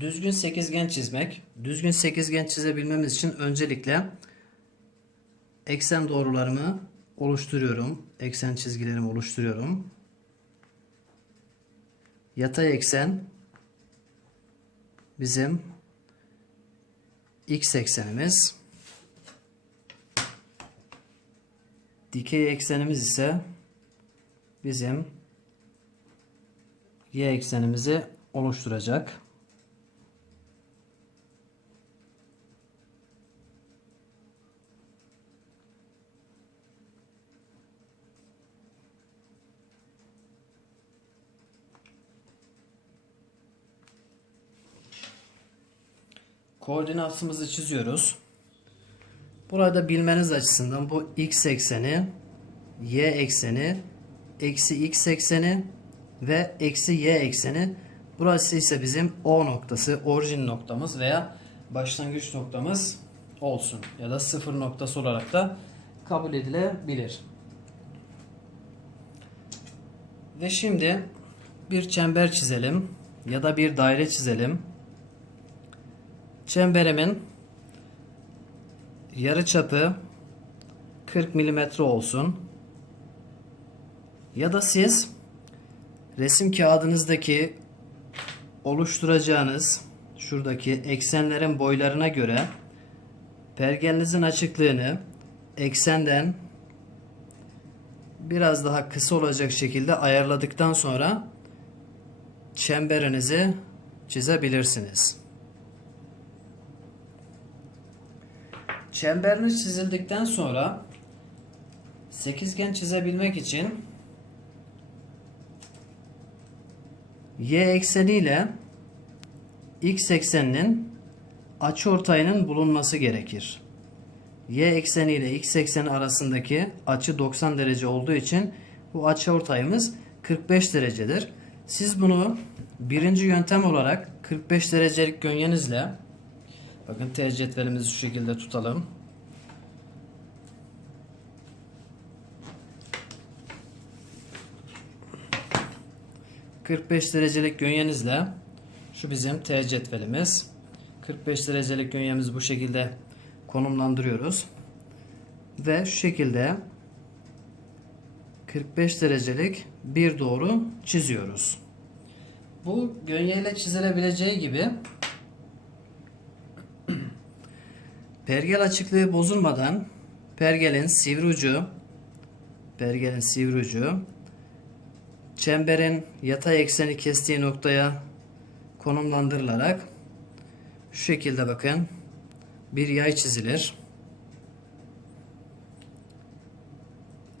Düzgün sekizgen çizmek. Düzgün sekizgen çizebilmemiz için öncelikle eksen doğrularımı oluşturuyorum. Eksen çizgilerimi oluşturuyorum. Yatay eksen bizim x eksenimiz. Dikey eksenimiz ise bizim y eksenimizi oluşturacak. Koordinatımızı çiziyoruz. Burada bilmeniz açısından bu x ekseni, y ekseni, eksi x ekseni ve eksi y ekseni. Burası ise bizim O noktası, orijin noktamız veya başlangıç noktamız olsun. Ya da sıfır noktası olarak da kabul edilebilir. Ve şimdi bir çember çizelim ya da bir daire çizelim. Çemberimin yarı çapı 40 milimetre olsun. Ya da siz resim kağıdınızdaki oluşturacağınız şuradaki eksenlerin boylarına göre pergelinizin açıklığını eksenden biraz daha kısa olacak şekilde ayarladıktan sonra çemberinizi çizebilirsiniz. Çemberiniz çizildikten sonra sekizgen çizebilmek için y ekseni ile x ekseninin açıortayının bulunması gerekir. Y ekseni ile x ekseni arasındaki açı 90 derece olduğu için bu açıortayımız 45 derecedir. Siz bunu birinci yöntem olarak 45 derecelik gönyenizle bakın T cetvelimizi şu şekilde tutalım. ...45 derecelik gönyenizle... ...şu bizim T cetvelimiz... ...45 derecelik gönyemizi bu şekilde... ...konumlandırıyoruz... ...ve şu şekilde... ...45 derecelik bir doğru çiziyoruz. Bu gönyeyle çizilebileceği gibi... ...pergel açıklığı bozulmadan... ...pergelin sivri ucu... ...pergelin sivri ucu... Çemberin yatay ekseni kestiği noktaya konumlandırılarak şu şekilde bakın bir yay çizilir.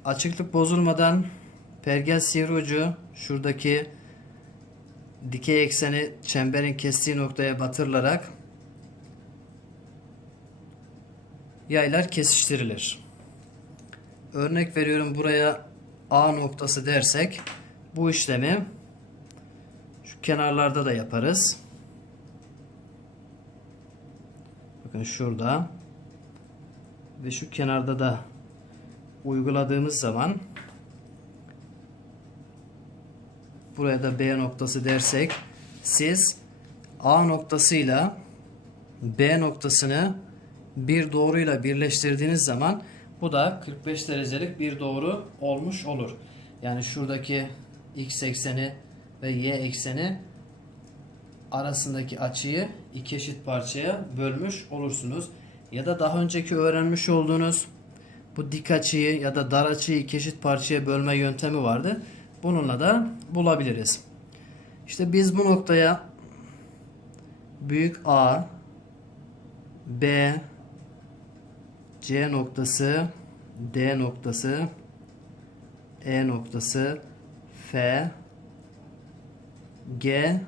Açıklık bozulmadan pergel sivri ucu şuradaki dikey ekseni çemberin kestiği noktaya batırılarak yaylar kesiştirilir. Örnek veriyorum buraya A noktası dersek bu işlemi şu kenarlarda da yaparız. Bakın şurada ve şu kenarda da uyguladığımız zaman buraya da B noktası dersek siz A noktasıyla B noktasını bir doğruyla birleştirdiğiniz zaman bu da 45 derecelik bir doğru olmuş olur. Yani şuradaki x ekseni ve y ekseni arasındaki açıyı iki eşit parçaya bölmüş olursunuz. Ya da daha önceki öğrenmiş olduğunuz bu dik açıyı ya da dar açıyı iki eşit parçaya bölme yöntemi vardı. Bununla da bulabiliriz. İşte biz bu noktaya büyük A, B, C noktası, D noktası, E noktası, F, G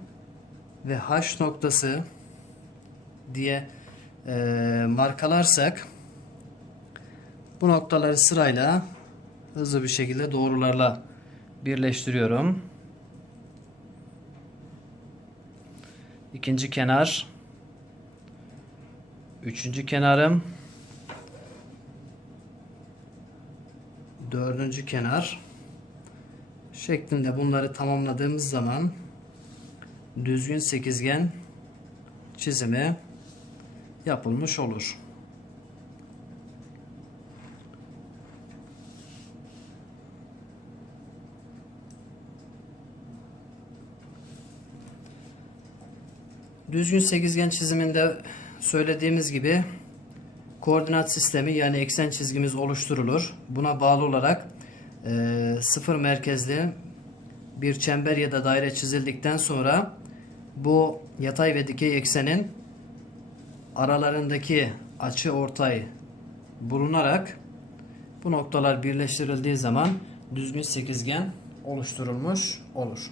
ve H noktası diye e, markalarsak bu noktaları sırayla hızlı bir şekilde doğrularla birleştiriyorum. İkinci kenar üçüncü kenarım dördüncü kenar şeklinde bunları tamamladığımız zaman düzgün sekizgen çizimi yapılmış olur. Düzgün sekizgen çiziminde söylediğimiz gibi koordinat sistemi yani eksen çizgimiz oluşturulur. Buna bağlı olarak e, sıfır merkezli bir çember ya da daire çizildikten sonra bu yatay ve dikey eksenin aralarındaki açı ortay bulunarak bu noktalar birleştirildiği zaman düzgün sekizgen oluşturulmuş olur.